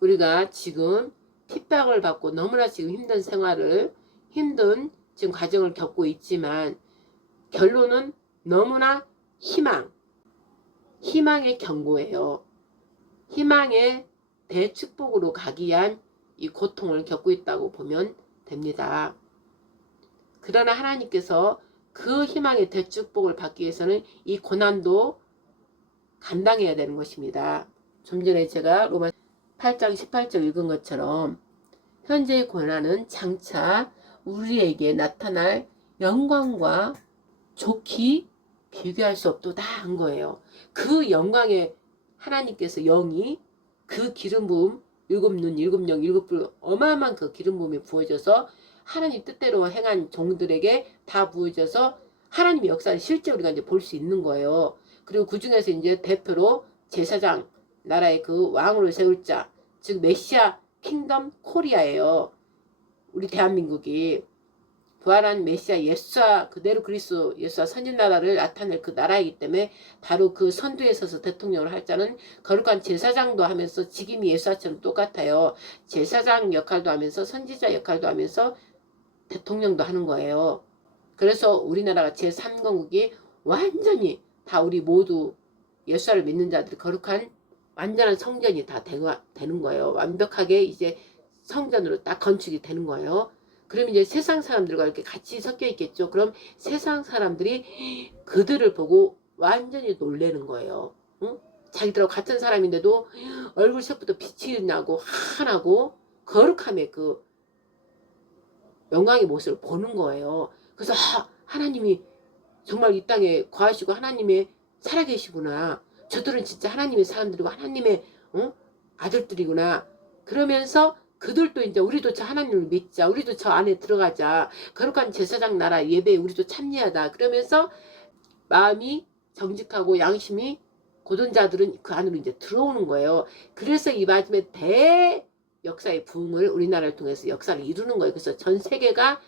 우리가 지금 핍박을 받고 너무나 지금 힘든 생활을, 힘든 지금 과정을 겪고 있지만 결론은 너무나 희망의 경고예요. 희망의 대축복으로 가기 위한 이 고통을 겪고 있다고 보면 됩니다. 그러나 하나님께서 그 희망의 대축복을 받기 위해서는 이 고난도 감당해야 되는 것입니다. 좀 전에 제가 로마 8장 18절 읽은 것처럼 현재의 고난은 장차 우리에게 나타날 영광과 좋게 비교할 수 없도다 한 거예요. 그 영광에 하나님께서 영이 그 기름 부음, 일곱 눈, 일곱 영, 일곱 불 어마어마한 그 기름 부음이 부어져서 하나님 뜻대로 행한 종들에게 다 부어져서 하나님의 역사를 실제 우리가 이제 볼 수 있는 거예요. 그리고 그 중에서 이제 대표로 제사장, 나라의 그 왕으로 세울 자, 즉 메시아 킹덤 코리아예요. 우리 대한민국이 부활한 메시아 예수와 그대로 그리스도 예수와 선진 나라를 나타낼 그 나라이기 때문에 바로 그 선두에 서서 대통령을 할 자는 거룩한 제사장도 하면서 직임이 예수와처럼 똑같아요. 제사장 역할도 하면서 선지자 역할도 하면서 대통령도 하는 거예요. 그래서 우리나라가 제3공국이 완전히 다 우리 모두 예수를 믿는 자들이 거룩한 완전한 성전이 다 되는 거예요. 완벽하게 이제 성전으로 딱 건축이 되는 거예요. 그럼 이제 세상 사람들과 이렇게 같이 섞여 있겠죠. 그럼 세상 사람들이 그들을 보고 완전히 놀라는 거예요. 응? 자기들하고 같은 사람인데도 얼굴 색부터 빛이 나고 환하고 거룩함의 그 영광의 모습을 보는 거예요. 그래서 하나님이 정말 이 땅에 거하시고 하나님의 살아계시구나. 저들은 진짜 하나님의 사람들이고 하나님의 아들들이구나. 그러면서 그들도 이제 우리도 저 하나님을 믿자. 우리도 저 안에 들어가자. 거룩한 제사장 나라 예배에 우리도 참여하다. 그러면서 마음이 정직하고 양심이 고든 자들은 그 안으로 이제 들어오는 거예요. 그래서 이 마지막에 역사의 부흥을 우리나라를 통해서 역사를 이루는 거예요. 그래서 전 세계가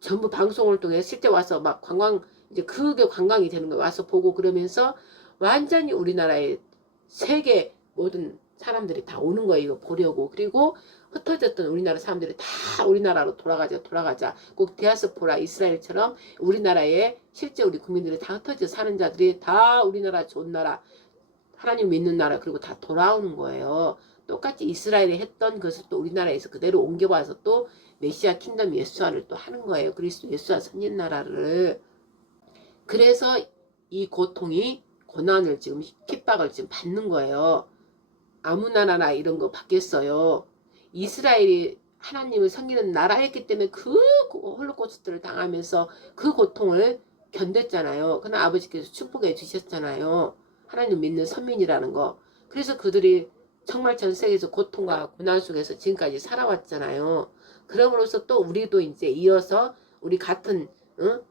전부 방송을 통해 실제 와서 막 이제 그게 관광이 되는 거예요. 와서 보고 그러면서 완전히 우리나라의 세계 모든 사람들이 다 오는 거예요. 이거 보려고. 그리고 흩어졌던 우리나라 사람들이 다 우리나라로 돌아가자. 꼭 디아스포라 이스라엘처럼 우리나라에 실제 우리 국민들이 다 흩어져 사는 자들이 다 우리나라 좋은 나라, 하나님 믿는 나라 그리고 다 돌아오는 거예요. 똑같이 이스라엘이 했던 것을 또 우리나라에서 그대로 옮겨와서 또 메시아 킹덤 예수화를 또 하는 거예요. 그리스도 예수와 선진 나라를. 그래서 이 고난을 지금 핍박을 지금 받는 거예요. 아무 나라나 이런 거 받겠어요. 이스라엘이 하나님을 섬기는 나라였기 때문에 그 홀로코스트를 당하면서 그 고통을 견뎠잖아요. 그러나 아버지께서 축복해 주셨잖아요. 하나님 믿는 선민이라는 거. 그래서 그들이 정말 전 세계에서 고통과 고난 속에서 지금까지 살아왔잖아요. 그럼으로써 또 우리도 이제 이어서 우리 같은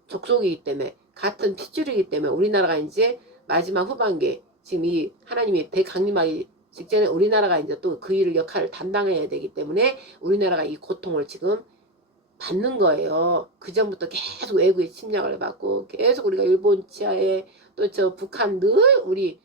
족속이기 때문에 같은 핏줄이기 때문에 우리나라가 이제 마지막 후반기에 지금 이 하나님의 대강림하기 직전에 우리나라가 이제 또 그 일을 역할을 담당해야 되기 때문에 우리나라가 이 고통을 지금 받는 거예요. 그 전부터 계속 외국의 침략을 받고 계속 우리가 일본 치하에 또 저 북한 늘 우리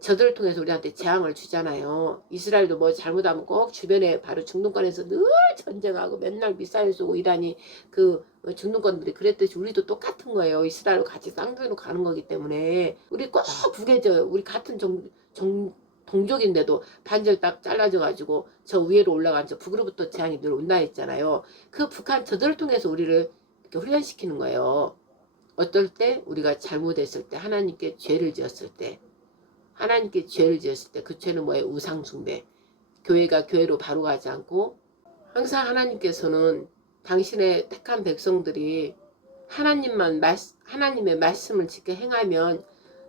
저들을 통해서 우리한테 재앙을 주잖아요. 이스라엘도 뭐 잘못하면 꼭 주변에 바로 중동권에서 늘 전쟁하고 맨날 미사일 쏘고 이라니 그 중동권들이 그랬듯이 우리도 똑같은 거예요. 이스라엘과 같이 쌍둥이로 가는 거기 때문에 우리 꼭 북에 우리 같은 동족인데도 반절 딱 잘라져 가지고 저 위로 올라간 저 북으로부터 재앙이 늘 온다 했잖아요. 그 북한 저들을 통해서 우리를 이렇게 훈련시키는 거예요. 어떨 때 우리가 잘못했을 때 하나님께 죄를 지었을 때 하나님께 죄를 지었을 때 그 죄는 뭐예요? 우상숭배. 교회가 교회로 바로 가지 않고 항상 하나님께서는 당신의 택한 백성들이 하나님의 말씀을 지켜 행하면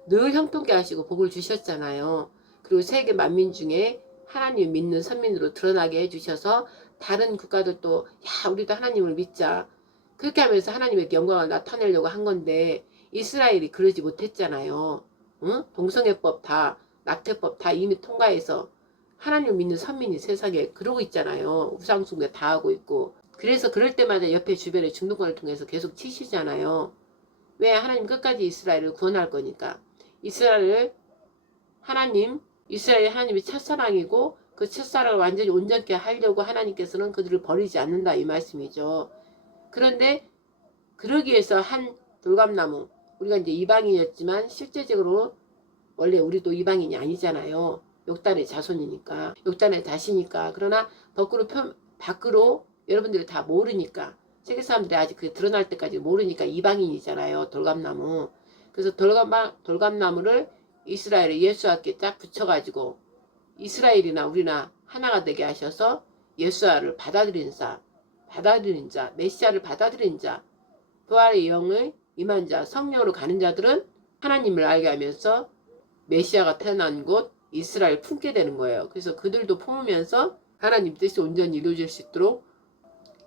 늘 형통케 하시고 복을 주셨잖아요. 그리고 세계 만민 중에 하나님 믿는 선민으로 드러나게 해주셔서 다른 국가들도 우리도 하나님을 믿자. 그렇게 하면서 하나님의 영광을 나타내려고 한 건데 이스라엘이 그러지 못했잖아요. 동성애법 다 낙태법 다 이미 통과해서 하나님 믿는 선민이 세상에 그러고 있잖아요. 우상숭배 다 하고 있고. 그래서 그럴 때마다 옆에 주변에 중동권을 통해서 계속 치시잖아요. 왜? 하나님 끝까지 이스라엘을 구원할 거니까. 이스라엘을 하나님 이스라엘이 하나님의 첫사랑이고 그 첫사랑을 완전히 온전케 하려고 하나님께서는 그들을 버리지 않는다 이 말씀이죠. 그런데 그러기 위해서 한 돌감나무, 우리가 이제 이방인이었지만 실제적으로 원래 우리도 이방인이 아니잖아요. 욕단의 자손이니까, 욕단의 다시니까. 그러나 밖으로 여러분들이 다 모르니까, 세계 사람들이 아직 그게 드러날 때까지 모르니까 이방인이잖아요. 돌감나무. 그래서 돌감나무를 이스라엘에 예수와께 딱 붙여가지고 이스라엘이나 우리나 하나가 되게 하셔서 예수와를 받아들인 자, 메시아를 받아들인 자, 부활의 영을 임한 자, 성령으로 가는 자들은 하나님을 알게 하면서 메시아가 태어난 곳 이스라엘 품게 되는 거예요. 그래서 그들도 품으면서 하나님 뜻이 온전히 이루어질 수 있도록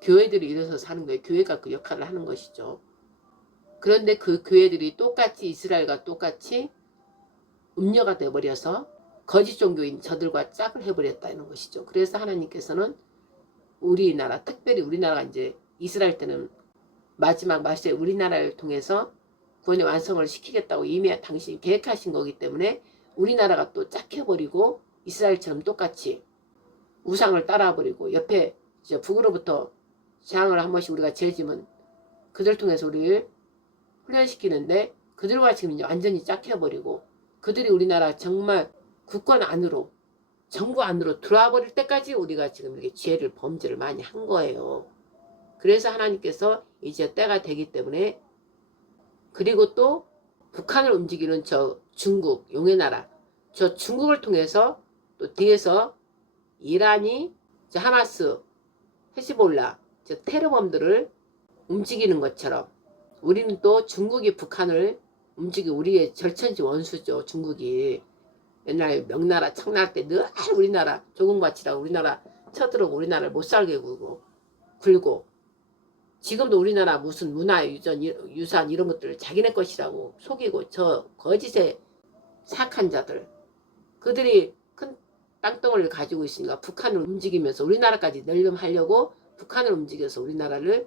교회들이 일어서 사는 거예요. 교회가 그 역할을 하는 것이죠. 그런데 그 교회들이 똑같이 이스라엘과 똑같이 음녀가 되어버려서 거짓 종교인 저들과 짝을 해버렸다는 것이죠. 그래서 하나님께서는 우리나라, 특별히 우리나라가 이제 이스라엘 때는 마지막 말세 우리나라를 통해서 구원의 완성을 시키겠다고 이미 당신이 계획하신 거기 때문에 우리나라가 또 짝해버리고 이스라엘처럼 똑같이 우상을 따라버리고 옆에 북으로부터 재앙을 한 번씩 우리가 죄지면 그들 통해서 우리를 훈련시키는데 그들과 지금 이제 완전히 짝해버리고 그들이 우리나라 정말 국권 안으로 정부 안으로 들어와 버릴 때까지 우리가 지금 이렇게 범죄를 많이 한 거예요. 그래서 하나님께서 이제 때가 되기 때문에 그리고 또 북한을 움직이는 저 중국 용의 나라 저 중국을 통해서 또 뒤에서 이란이 저 하마스 헤즈볼라 저 테러범들을 움직이는 것처럼 우리는 또 중국이 북한을 움직이고 우리의 절천지 원수죠. 중국이 옛날 명나라 청나라 때 늘 우리나라 조공바치라고 우리나라 쳐들어오고 우리나라를 못살게 굴고 지금도 우리나라 무슨 문화유산 이런 것들을 자기네 것이라고 속이고 저 거짓의 사악한 자들 그들이 큰 땅덩어리를 가지고 있으니까 북한을 움직이면서 우리나라까지 멸렴하려고 북한을 움직여서 우리나라를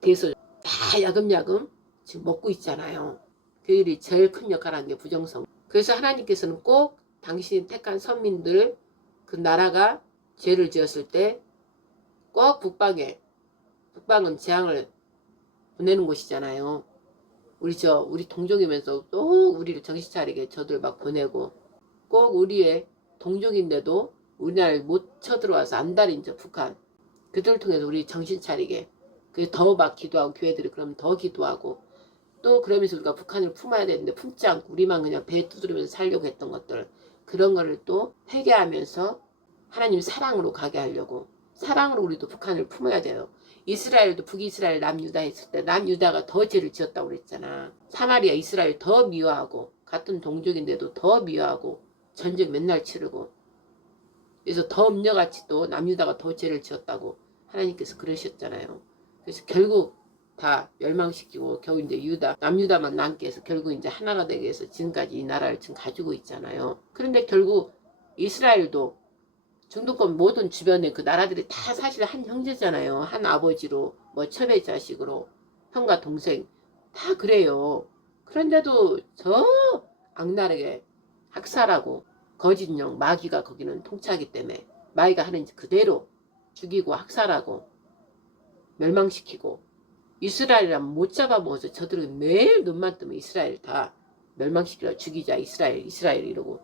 뒤에서 다 야금야금 지금 먹고 있잖아요. 그 일이 제일 큰 역할을 하는 게 부정성. 그래서 하나님께서는 꼭 당신이 택한 선민들 그 나라가 죄를 지었을 때 꼭 북방은 재앙을 보내는 곳이잖아요. 우리 동족이면서 또 우리를 정신 차리게 저들 막 보내고 꼭 우리의 동족인데도 우리나라를 못 쳐들어와서 안달인 저 북한 그들을 통해서 우리 정신 차리게 그래서 더 막 기도하고 교회들이 그러면 더 기도하고 또 그러면서 우리가 북한을 품어야 되는데 품지 않고 우리만 그냥 배 두드리면서 살려고 했던 것들 그런 거를 또 회개하면서 하나님 사랑으로 가게 하려고 사랑으로 우리도 북한을 품어야 돼요. 이스라엘도 북이스라엘 남유다 했을 때 남유다가 더 죄를 지었다고 그랬잖아. 사마리아 이스라엘 더 미워하고 같은 동족인데도 더 미워하고 전쟁 맨날 치르고 그래서 더 음녀같이 또 남유다가 더 죄를 지었다고 하나님께서 그러셨잖아요. 그래서 결국 다 멸망시키고 겨우 이제 남유다만 남게 해서 결국 이제 하나가 되게 해서 지금까지 이 나라를 지금 가지고 있잖아요. 그런데 결국 이스라엘도 중동권 모든 주변에 그 나라들이 다 사실 한 형제잖아요. 한 아버지로 뭐 첩의 자식으로 형과 동생 다 그래요. 그런데도 저 악랄하게 학살하고 거짓령 마귀가 거기는 통치하기 때문에 마귀가 하는 그대로 죽이고 학살하고 멸망시키고 이스라엘이라면 못 잡아먹어서 저들은 매일 눈만 뜨면 이스라엘 다 멸망시키려 죽이자 이스라엘 이러고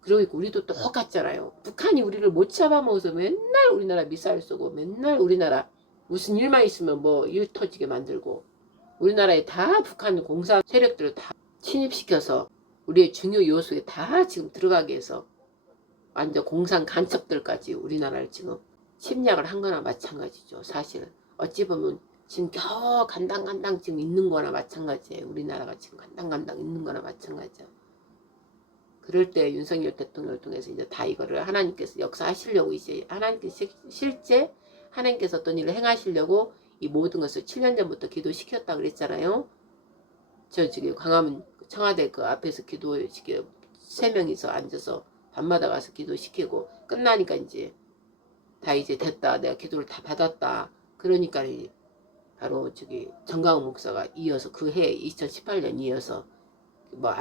그러고 있고 우리도 똑같잖아요. 북한이 우리를 못 잡아먹어서 맨날 우리나라 미사일 쏘고 맨날 우리나라 무슨 일만 있으면 뭐 일 터지게 만들고 우리나라에 다 북한 공사 세력들을 다 침입시켜서 우리의 중요 요소에 다 지금 들어가게 해서 완전 공산 간첩들까지 우리나라를 지금 침략을 한 거나 마찬가지죠. 사실은 어찌 보면 지금 겨우 간당간당 지금 있는 거나 마찬가지예요. 우리나라가 지금 간당간당 있는 거나 마찬가지야. 그럴 때 윤석열 대통령을 통해서 이제 다 이거를 하나님께서 역사하시려고 이제 하나님께서 실제 하나님께서 어떤 일을 행하시려고 이 모든 것을 7년 전부터 기도시켰다 그랬잖아요. 저 지금 광화문 청와대 그 앞에서 기도시켜 3명이서 앉아서 밤마다 가서 기도시키고 끝나니까 이제 다 이제 됐다. 내가 기도를 다 받았다. 그러니까 바로 정강훈 목사가 이어서 그 해 2018년 이어서 뭐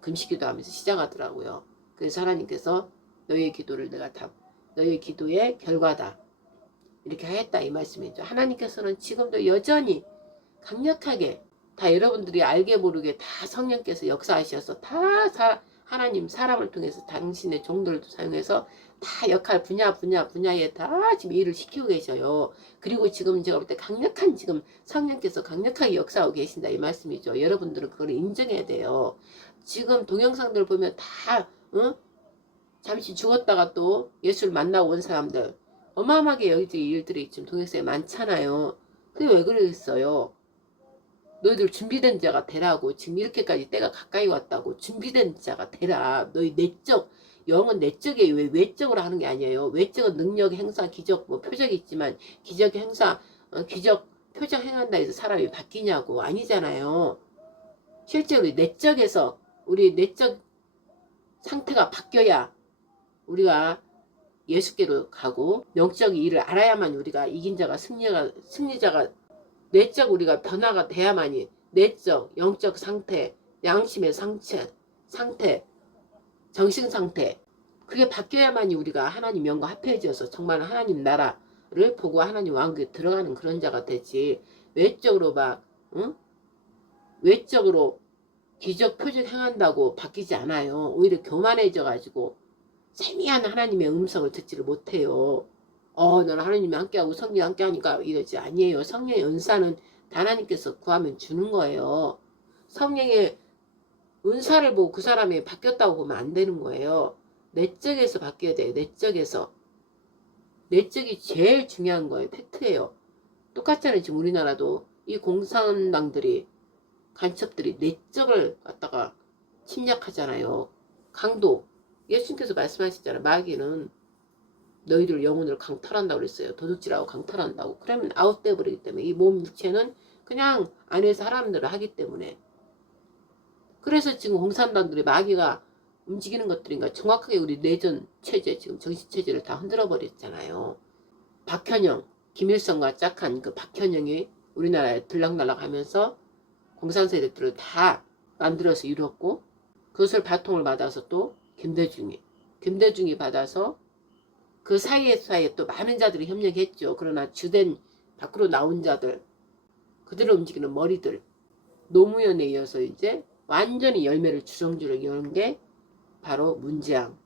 금식기도 하면서 시작하더라고요. 그래서 하나님께서 너희의 기도를 내가 너희의 기도의 결과다. 이렇게 하였다 이 말씀이죠. 하나님께서는 지금도 여전히 강력하게 다 여러분들이 알게 모르게 다 성령께서 역사하셔서 다 하나님 사람을 통해서 당신의 종들도 사용해서 다 역할 분야에 다 지금 일을 시키고 계셔요. 그리고 지금 제가 볼 때 강력한 지금 성령께서 강력하게 역사하고 계신다 이 말씀이죠. 여러분들은 그걸 인정해야 돼요. 지금 동영상들 보면 다 잠시 죽었다가 또 예수를 만나고 온 사람들 어마어마하게 여기저기 일들이 지금 동영상에 많잖아요. 그게 왜 그러겠어요? 너희들 준비된 자가 되라고. 지금 이렇게까지 때가 가까이 왔다고. 준비된 자가 되라. 너희 내적 영은 내적이에요. 왜 외적으로 하는 게 아니에요. 외적은 능력 행사 기적 뭐 표적이 있지만 기적 행사 기적 표적 행한다 해서 사람이 바뀌냐고. 아니잖아요. 실제로 내적에서 우리 내적 상태가 바뀌어야 우리가 예수께로 가고 영적 일을 알아야만 우리가 이긴 자가 승리자가 내적 우리가 변화가 돼야만이 내적 영적 상태 양심의 상태 정신 상태 그게 바뀌어야만이 우리가 하나님 영과 합해져서 정말 하나님 나라를 보고 하나님 왕국에 들어가는 그런 자가 되지. 외적으로 막 외적으로 기적 표적 행한다고 바뀌지 않아요. 오히려 교만해져 가지고 세미한 하나님의 음성을 듣지를 못해요. 너는 하나님이 함께하고 성령이 함께하니까 이러지. 아니에요. 성령의 은사는 하나님께서 구하면 주는 거예요. 성령의 은사를 보고 그 사람이 바뀌었다고 보면 안 되는 거예요. 내적에서 바뀌어야 돼요. 내적에서. 내적이 제일 중요한 거예요. 팩트예요. 똑같잖아요. 지금 우리나라도 이 공산당들이 간첩들이 내적을 갖다가 침략하잖아요. 강도. 예수님께서 말씀하시잖아요. 마귀는 너희들 영혼을 강탈한다고 그랬어요. 도둑질하고 강탈한다고. 그러면 아웃돼 버리기 때문에 이 몸 육체는 그냥 안에서 사람들을 하기 때문에. 그래서 지금 공산당들이 마귀가 움직이는 것들인가 정확하게 우리 내전 체제 지금 정신 체제를 다 흔들어 버렸잖아요. 박현영, 김일성과 짝한 그 박현영이 우리나라에 들락날락 하면서 공산 세력들을 다 만들어서 이뤘고 그것을 바통을 받아서 또 김대중이 받아서 그 사이에 또 많은 자들이 협력했죠. 그러나 주된 밖으로 나온 자들 그들을 움직이는 머리들 노무현에 이어서 이제 완전히 열매를 주렁주렁 이어는 게 바로 문재양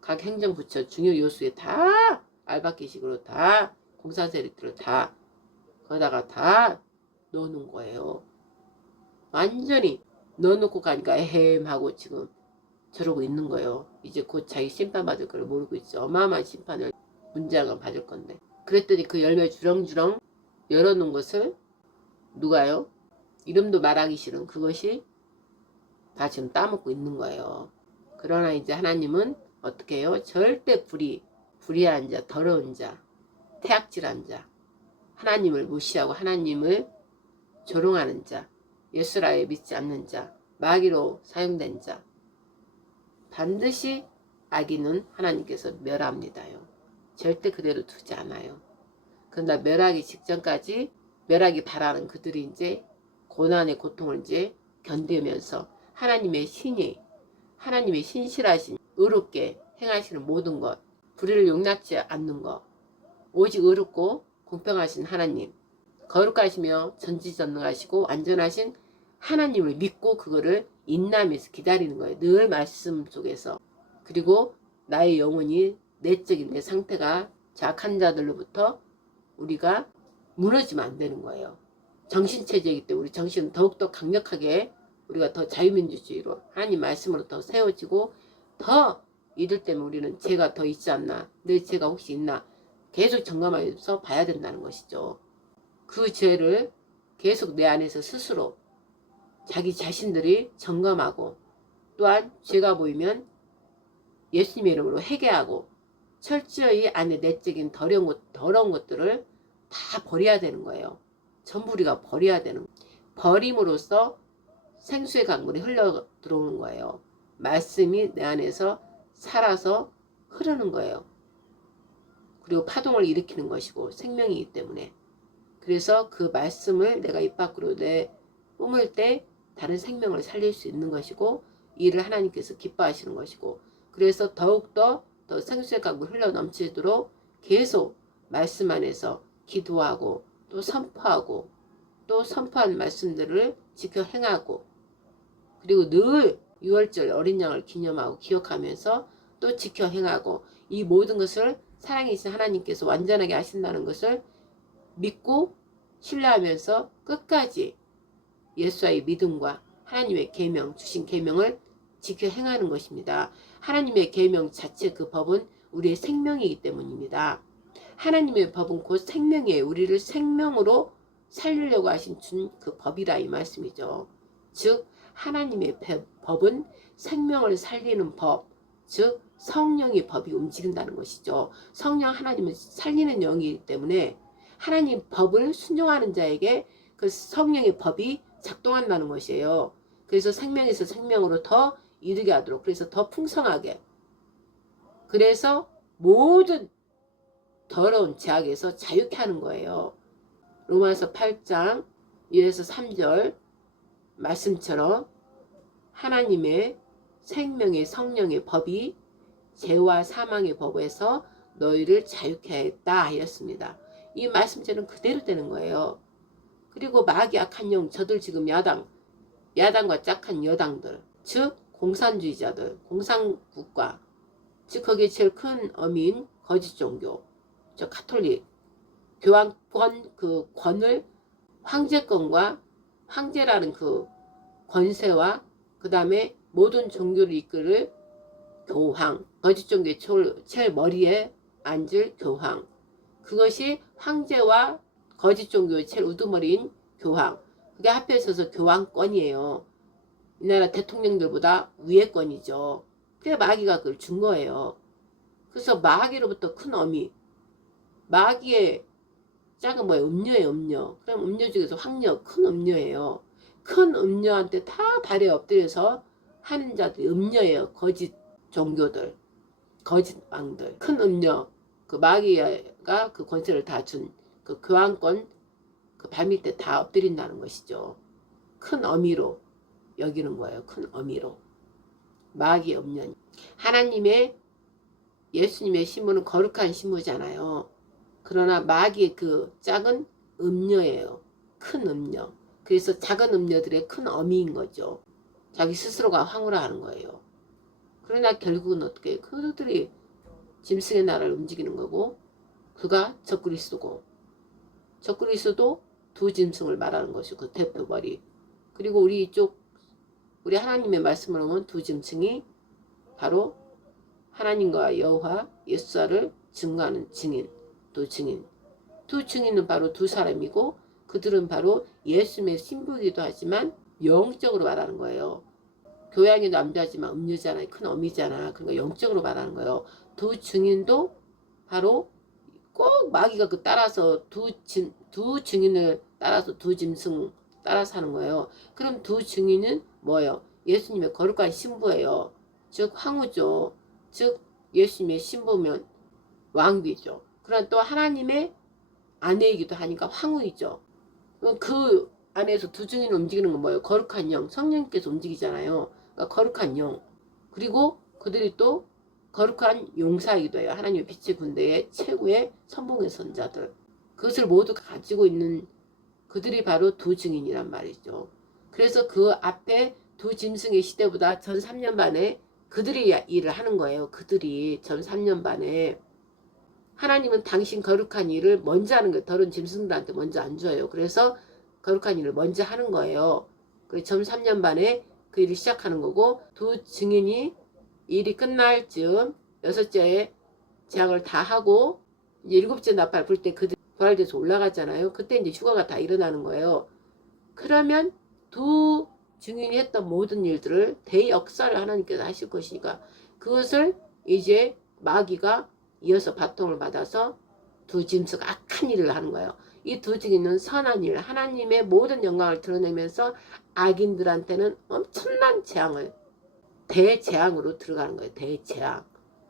각 행정부처 중요 요소에 다 알박기식으로 다 공산 세력들을 다 거기다가 다 넣어놓은 거예요. 완전히 넣어놓고 가니까 에헴 하고 지금 저러고 있는 거예요. 이제 곧 자기 심판받을 걸 모르고 있죠. 어마어마한 심판을 문재양은 받을 건데. 그랬더니 그 열매 주렁주렁 열어놓은 것을 누가요? 이름도 말하기 싫은 그것이 다 지금 따먹고 있는 거예요. 그러나 이제 하나님은 어떻게 해요? 절대 불의한 자, 더러운 자, 태악질한 자, 하나님을 무시하고 하나님을 조롱하는 자, 예수라에 믿지 않는 자, 마귀로 사용된 자 반드시 악인은 하나님께서 멸합니다요. 절대 그대로 두지 않아요. 그러나 멸하기 직전까지 멸하기 바라는 그들이 이제 고난의 고통을 이제 견디면서 하나님의 신실하신 의롭게 행하시는 모든 것 불의를 용납지 않는 것 오직 의롭고 공평하신 하나님 거룩하시며 전지전능하시고 완전하신 하나님을 믿고 그거를 인내하면서 기다리는 거예요. 늘 말씀 속에서. 그리고 나의 영혼이 내적인 내 상태가 약한 자들로부터 우리가 무너지면 안 되는 거예요. 정신체제이기 때문에 우리 정신은 더욱더 강력하게 우리가 더 자유민주주의로 하나님 말씀으로 더 세워지고 더 이들 때문에 우리는 죄가 더 있지 않나 내 죄가 혹시 있나 계속 점검하면서 봐야 된다는 것이죠. 그 죄를 계속 내 안에서 스스로 자기 자신들이 점검하고 또한 죄가 보이면 예수님의 이름으로 회개하고 철저히 안에 내적인 더러운 것들을 다 버려야 되는 거예요. 전부 우리가 버려야 되는 거예요. 버림으로써 생수의 강물이 흘러 들어오는 거예요. 말씀이 내 안에서 살아서 흐르는 거예요. 그리고 파동을 일으키는 것이고 생명이기 때문에 그래서 그 말씀을 내가 입 밖으로 뿜을 때 다른 생명을 살릴 수 있는 것이고 이를 하나님께서 기뻐하시는 것이고 그래서 더욱더 더 생수의 강물 흘러 넘치도록 계속 말씀 안에서 기도하고 또 선포하고 또 선포한 말씀들을 지켜 행하고 그리고 늘 6월절 어린 양을 기념하고 기억하면서 또 지켜 행하고 이 모든 것을 사랑이신 하나님께서 완전하게 하신다는 것을 믿고 신뢰하면서 끝까지 예수와의 믿음과 하나님의 계명 주신 계명을 지켜 행하는 것입니다. 하나님의 계명 자체 그 법은 우리의 생명이기 때문입니다. 하나님의 법은 곧 생명이에요. 우리를 생명으로 살리려고 하신 준 그 법이라 이 말씀이죠. 즉 하나님의 법은 생명을 살리는 법, 즉 성령의 법이 움직인다는 것이죠. 성령 하나님은 살리는 영이기 때문에 하나님 법을 순종하는 자에게 그 성령의 법이 작동한다는 것이에요. 그래서 생명에서 생명으로 더 이르게 하도록, 그래서 더 풍성하게, 그래서 모든 더러운 죄악에서 자유케 하는 거예요. 로마서 8장 1에서 3절 말씀처럼 하나님의 생명의 성령의 법이 죄와 사망의 법에서 너희를 자유케 하였다 하였습니다. 이 말씀처럼 그대로 되는 거예요. 그리고 마귀 악한 영, 저들 지금 야당과 짝한 여당들, 즉 공산주의자들, 공산국가, 즉 거기에 제일 큰 어민 거짓 종교, 저 가톨릭, 교황권 그 권을 황제권과 황제라는 그 권세와 그 다음에 모든 종교를 이끌을 교황, 거짓 종교의 제일 머리에 앉을 교황, 그것이 황제와 거짓 종교의 제일 우두머리인 교황, 그게 합해서 교황권이에요. 이 나라 대통령들보다 위의 권이죠. 그게 마귀가 그걸 준 거예요. 그래서 마귀로부터 큰 어미, 마귀의 짝은 뭐예요? 음료예요, 음료. 그럼 음료 중에서 황녀, 큰 음료예요. 큰 음료한테 다 발에 엎드려서 하는 자들이 음료예요. 거짓 종교들, 거짓 왕들. 큰 음료, 그 마귀가 그 권세를 다 준 그 교황권 그 발 밑에 다 엎드린다는 것이죠. 큰 어미로 여기는 거예요. 큰 어미로. 마귀의 음료. 하나님의 예수님의 신부는 거룩한 신부잖아요. 그러나 마귀의 그 작은 음녀예요. 큰 음녀. 그래서 작은 음녀들의 큰 어미인 거죠. 자기 스스로가 황홀화 하는 거예요. 그러나 결국은 어떻게 그들이 짐승의 나라를 움직이는 거고 그가 적그리스도고 적그리스도 두 짐승을 말하는 것이고 그 대표 머리. 그리고 우리 하나님의 말씀으로 보면 두 짐승이 바로 하나님과 여호와 예수를 증거하는 증인, 두 증인. 두 증인은 바로 두 사람이고 그들은 바로 예수님의 신부이기도 하지만 영적으로 말하는 거예요. 교양이 남자지만 음녀잖아요. 큰 어미잖아. 그러니까 영적으로 말하는 거예요. 두 증인도 바로 꼭 마귀가 그 따라서 두 증인을 따라서 두 짐승 따라서 하는 거예요. 그럼 두 증인은 뭐예요? 예수님의 거룩한 신부예요. 즉 황후죠. 즉 예수님의 신부면 왕비죠. 그러나 또 하나님의 아내이기도 하니까 황후이죠. 그 안에서 두 증인을 움직이는 건 뭐예요? 거룩한 영, 성령님께서 움직이잖아요. 그러니까 거룩한 영. 그리고 그들이 또 거룩한 용사이기도 해요. 하나님의 빛의 군대의 최고의 선봉의 선자들. 그것을 모두 가지고 있는 그들이 바로 두 증인이란 말이죠. 그래서 그 앞에 두 짐승의 시대보다 전 3년 반에 그들이 일을 하는 거예요. 그들이 전 3년 반에 하나님은 당신 거룩한 일을 먼저 하는 거예요. 더러운 짐승들한테 먼저 안 줘요. 그래서 거룩한 일을 먼저 하는 거예요. 그래서 전 3년 반에 그 일을 시작하는 거고 두 증인이 일이 끝날 즈음 6째 재앙을 다 하고 이제 7째 나팔 불 때 그들 부활돼서 올라가잖아요. 그때 이제 휴가가 다 일어나는 거예요. 그러면 두 증인이 했던 모든 일들을 대역사를 하나님께서 하실 것이니까 그것을 이제 마귀가 이어서 바통을 받아서 두 짐승 악한 일을 하는 거예요. 이 두 증인은 선한 일, 하나님의 모든 영광을 드러내면서 악인들한테는 엄청난 재앙을 대재앙으로 들어가는 거예요. 대재앙.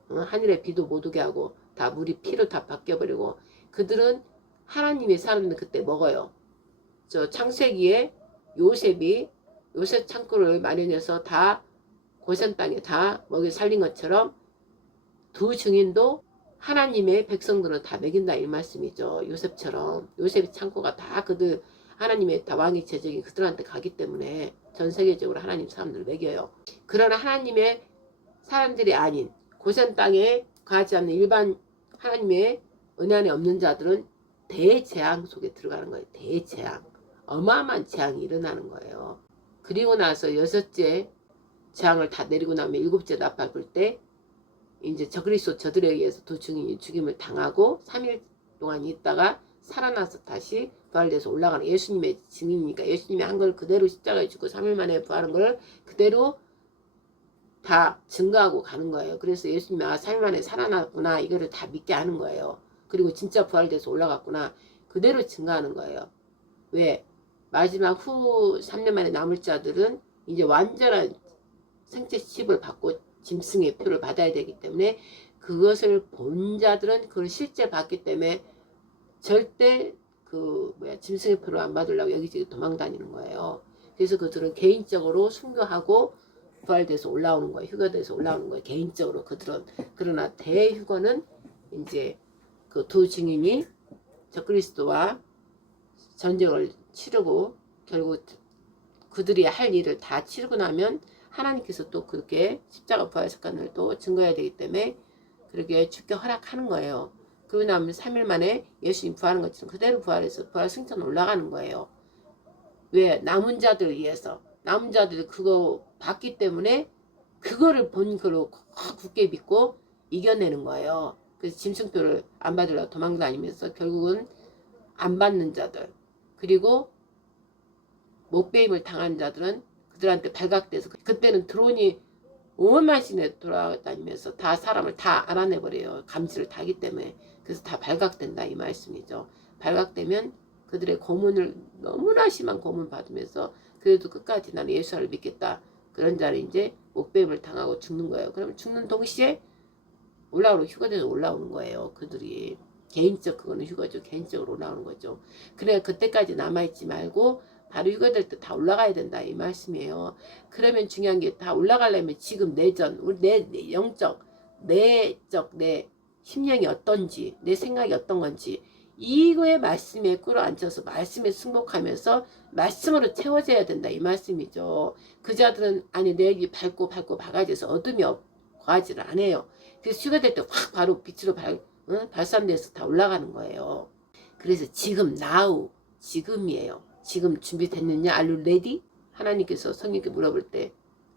하늘의 비도 못 오게 하고 다 물이 피로 다 바뀌어버리고 그들은 하나님의 사람들 그때 먹어요. 저 창세기에 요셉이 요셉 창고를 마련해서 다 고센 땅에 다 먹여 살린 것처럼 두 증인도 하나님의 백성들은 다 먹인다 이 말씀이죠. 요셉처럼 요셉의 창고가 다 그들 하나님의 다 왕의 제적이 그들한테 가기 때문에 전 세계적으로 하나님 사람들을 먹여요. 그러나 하나님의 사람들이 아닌 고센 땅에 가지 않는 일반 하나님의 은혜 안에 없는 자들은 대재앙 속에 들어가는 거예요. 대재앙. 어마어마한 재앙이 일어나는 거예요. 그리고 나서 여섯째 재앙을 다 내리고 나면 일곱째 나팔 불 때 이제 저그리스도 저들에 의해서 두 증인이 죽임을 당하고 3일 동안 있다가 살아나서 다시 부활돼서 올라가는 예수님의 증인이니까 예수님이 한 걸 그대로 십자가에 죽고 3일 만에 부활한 걸 그대로 다 증거하고 가는 거예요. 그래서 예수님이 3일 만에 살아났구나 이거를 다 믿게 하는 거예요. 그리고 진짜 부활돼서 올라갔구나 그대로 증거하는 거예요. 왜? 마지막 후 3년 만에 남을 자들은 이제 완전한 생체 칩을 받고 짐승의 표를 받아야 되기 때문에 그것을 본 자들은 그걸 실제 받기 때문에 절대 짐승의 표를 안 받으려고 여기저기 도망 다니는 거예요. 그래서 그들은 개인적으로 순교하고 부활돼서 올라오는 거예요. 휴거돼서 올라오는 거예요. 개인적으로 그들은. 그러나 대휴거는 이제 그 두 증인이 적그리스도와 전쟁을 치르고 결국 그들이 할 일을 다 치르고 나면 하나님께서 또 그렇게 십자가 부활 사건을 또 증거해야 되기 때문에 그렇게 죽게 허락하는 거예요. 그러고 나면 3일 만에 예수님 부활하는 것처럼 그대로 부활해서 부활 승천 올라가는 거예요. 왜? 남은 자들을 위해서. 남은 자들이 그거 봤기 때문에 그거를 본 거로 굳게 믿고 이겨내는 거예요. 그래서 짐승표를 안 받으려고 도망다니면서 결국은 안 받는 자들 그리고 목배임을 당한 자들은 그들한테 발각돼서 그때는 드론이 5만만 씩에 돌아다니면서 다 사람을 다 알아내버려요. 감시를 다 하기 때문에. 그래서 다 발각된다 이 말씀이죠. 발각되면 그들의 고문을 너무나 심한 고문 받으면서 그래도 끝까지 나는 예수를 믿겠다. 그런 자를 이제 목배임을 당하고 죽는 거예요. 그러면 죽는 동시에 올라오는 휴거돼서 올라오는 거예요. 그들이. 개인적 그거는 휴거죠. 개인적으로 올라오는 거죠. 그래 그때까지 남아있지 말고 바로 휴거될 때 다 올라가야 된다 이 말씀이에요. 그러면 중요한 게 다 올라가려면 지금 내전 우리 내 영적 내적 내 심령이 어떤지 내 생각이 어떤 건지 이거의 말씀에 끌어앉혀서 말씀에 승복하면서 말씀으로 채워져야 된다 이 말씀이죠. 그 자들은 아니 내 얘기 밟고 바가지에서 어둠이 거하지를 안 해요. 그래서 휴거될 때 확 바로 빛으로 발산돼서 다 올라가는 거예요. 그래서 지금 now 지금이에요. 지금 준비됐느냐? Are you ready? 하나님께서 성령께 물어볼 때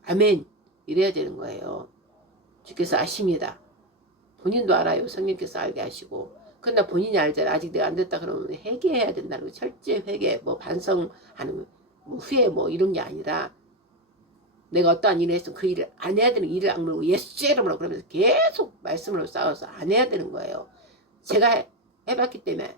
아멘 이래야 되는 거예요. 주께서 아십니다. 본인도 알아요. 성령께서 알게 하시고 그러나 본인이 알잖아. 아직 내가 안 됐다 그러면 회개해야 된다는 거. 철저히 회개 뭐 반성하는 뭐 후회 뭐 이런 게 아니라 내가 어떠한 일을 했으면 그 일을 안 해야 되는 일을 악물고 예수의 이름으로 그러면서 계속 말씀으로 싸워서 안 해야 되는 거예요. 제가 해봤기 때문에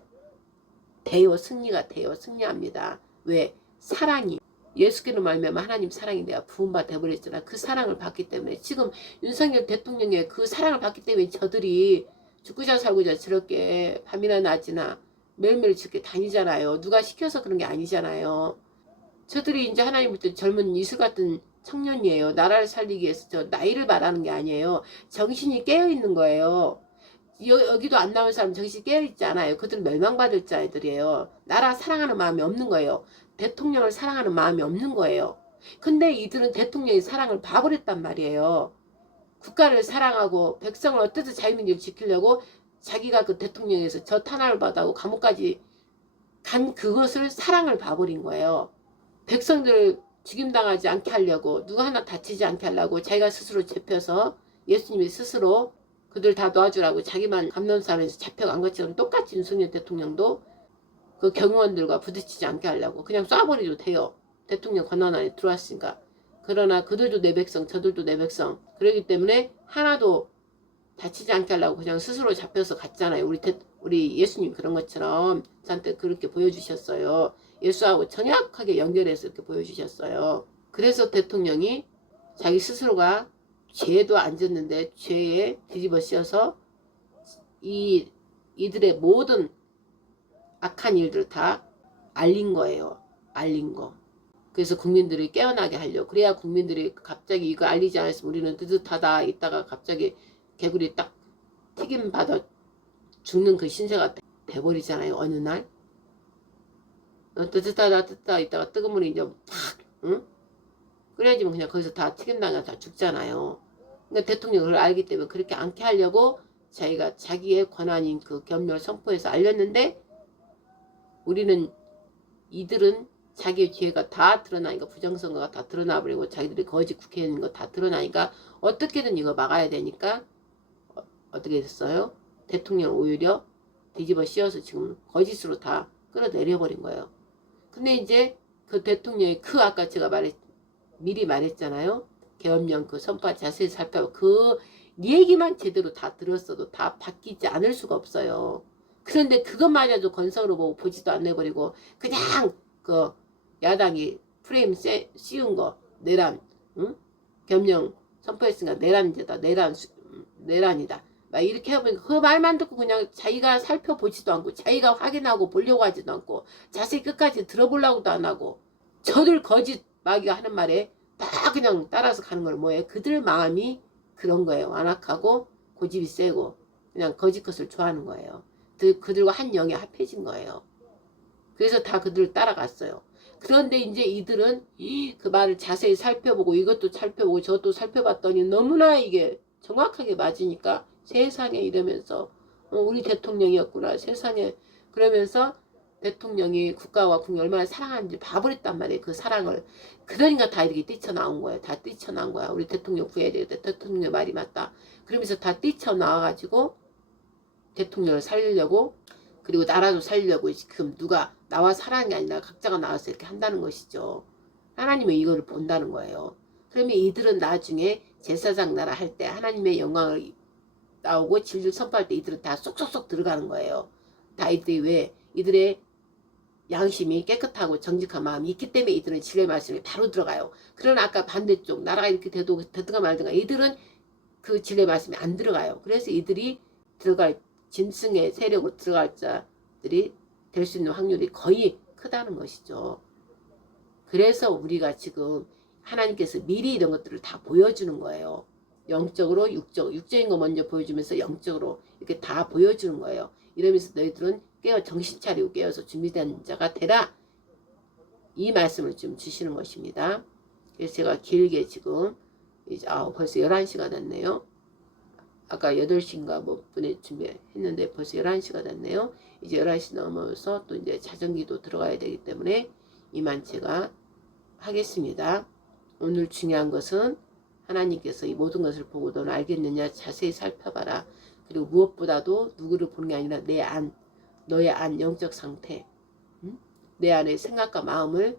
돼요. 승리가 돼요. 승리합니다. 왜? 사랑이 예수께로 말미암아 하나님 사랑이 내가 부은바 돼버렸잖아. 그 사랑을 받기 때문에 지금 윤석열 대통령의 그 사랑을 받기 때문에 저들이 죽고자 살고자 저렇게 밤이나 낮이나 매일매일 저렇게 다니잖아요. 누가 시켜서 그런 게 아니잖아요. 저들이 이제 하나님부터 젊은 이슬 같은 청년이에요. 나라를 살리기 위해서 저 나이를 말하는 게 아니에요. 정신이 깨어있는 거예요. 여기도 안 나온 사람 정신이 깨어있지 않아요. 그들은 멸망받을 자들이에요. 나라 사랑하는 마음이 없는 거예요. 대통령을 사랑하는 마음이 없는 거예요. 근데 이들은 대통령의 사랑을 봐버렸단 말이에요. 국가를 사랑하고 백성을 어떻게 자유민주를 지키려고 자기가 그 대통령에서 저 탄압을 받아고 감옥까지 간 그것을 사랑을 봐버린 거예요. 백성들 죽임당하지 않게 하려고 누구 하나 다치지 않게 하려고 자기가 스스로 잡혀서 예수님이 스스로 그들 다 놔주라고 자기만 감론산에서 잡혀간 것처럼 똑같이 윤석열 대통령도 그 경호원들과 부딪히지 않게 하려고 그냥 쏴버리도 돼요. 대통령 권한 안에 들어왔으니까. 그러나 그들도 내 백성 저들도 내 백성 그러기 때문에 하나도 다치지 않게 하려고 그냥 스스로 잡혀서 갔잖아요. 우리 예수님 그런 것처럼 저한테 그렇게 보여주셨어요. 예수하고 정확하게 연결해서 이렇게 보여주셨어요. 그래서 대통령이 자기 스스로가 죄도 안 졌는데 죄에 뒤집어 씌워서 이들의 모든 악한 일들을 다 알린 거예요. 알린 거. 그래서 국민들이 깨어나게 하려고. 그래야 국민들이 갑자기 이거 알리지 않았으면 우리는 뜨뜻하다 있다가 갑자기 개구리 딱 튀김 받아 죽는 그 신세가 돼버리잖아요. 어느 날. 뜨뜻하다 있다가 뜨거운 물이 이제 팍, 응? 끓여지면 그냥 거기서 다 튀김당해서 다 죽잖아요. 그러니까 대통령이 그걸 알기 때문에 그렇게 않게 하려고 자기가 자기의 권한인 그 겸력을 선포해서 알렸는데, 우리는 이들은 자기의 죄가 다 드러나니까, 부정선거가 다 드러나버리고 자기들이 거짓 국회의원인 거 다 드러나니까 어떻게든 이거 막아야 되니까 어떻게 됐어요? 대통령을 오히려 뒤집어 씌워서 지금 거짓으로 다 끌어내려버린 거예요. 근데 이제 그 대통령이 그 아까 제가 미리 말했잖아요. 계엄령 그 선포 자세히 살펴보고 그 얘기만 제대로 다 들었어도 다 바뀌지 않을 수가 없어요. 그런데 그것마저도 건성으로 보고 보지도 안 내버리고 그냥 그 야당이 프레임 씌운 거 내란, 응? 계엄령 선포했으니까 내란제다, 내란이다. 막 이렇게 해보니까 그 말만 듣고 그냥 자기가 살펴보지도 않고 자기가 확인하고 보려고 하지도 않고 자세히 끝까지 들어보려고도 안 하고 저들 거짓 마귀가 하는 말에 다 그냥 따라서 가는 걸 뭐예요? 그들 마음이 그런 거예요. 완악하고 고집이 세고 그냥 거짓 것을 좋아하는 거예요. 그들과 한 영에 합해진 거예요. 그래서 다 그들을 따라갔어요. 그런데 이제 이들은 그 말을 자세히 살펴보고 이것도 살펴보고 저것도 살펴봤더니 너무나 이게 정확하게 맞으니까 세상에 이러면서 우리 대통령이었구나 세상에, 그러면서 대통령이 국가와 국민을 얼마나 사랑하는지 봐버렸단 말이에요. 그 사랑을. 그러니까 다 이렇게 뛰쳐나온 거예요. 다 뛰쳐나온 거야. 우리 대통령 구해야 되겠다. 대통령 말이 맞다. 그러면서 다 뛰쳐나와가지고 대통령을 살리려고, 그리고 나라도 살리려고 지금 누가 나와 사랑한 게 아니라 각자가 나와서 이렇게 한다는 것이죠. 하나님은 이거를 본다는 거예요. 그러면 이들은 나중에 제사장 나라 할 때 하나님의 영광을 나오고 진리를 선포할 때 이들은 다 쏙쏙쏙 들어가는 거예요. 다 이들이 왜? 이들의 양심이 깨끗하고 정직한 마음이 있기 때문에 이들은 진리의 말씀에 바로 들어가요. 그러나 아까 반대쪽 나라가 이렇게 되든가 말든가 이들은 그 진리의 말씀에 안 들어가요. 그래서 이들이 들어갈 짐승의 세력으로 들어갈 자들이 될 수 있는 확률이 거의 크다는 것이죠. 그래서 우리가 지금 하나님께서 미리 이런 것들을 다 보여주는 거예요. 영적으로 육적인 거 먼저 보여주면서 영적으로 이렇게 다 보여주는 거예요. 이러면서 너희들은 깨어 정신 차리고 깨어서 준비된 자가 되라. 이 말씀을 좀 주시는 것입니다. 그래서 제가 길게 지금 이제 벌써 11시가 됐네요. 아까 8시인가 뭐 분에 준비했는데 벌써 11시가 됐네요. 이제 11시 넘어서 또 이제 자정기도 들어가야 되기 때문에 이만 제가 하겠습니다. 오늘 중요한 것은 하나님께서 이 모든 것을 보고 너는 알겠느냐 자세히 살펴봐라. 그리고 무엇보다도 누구를 보는 게 아니라 내 안, 너의 안 영적 상태, 내 안의 생각과 마음을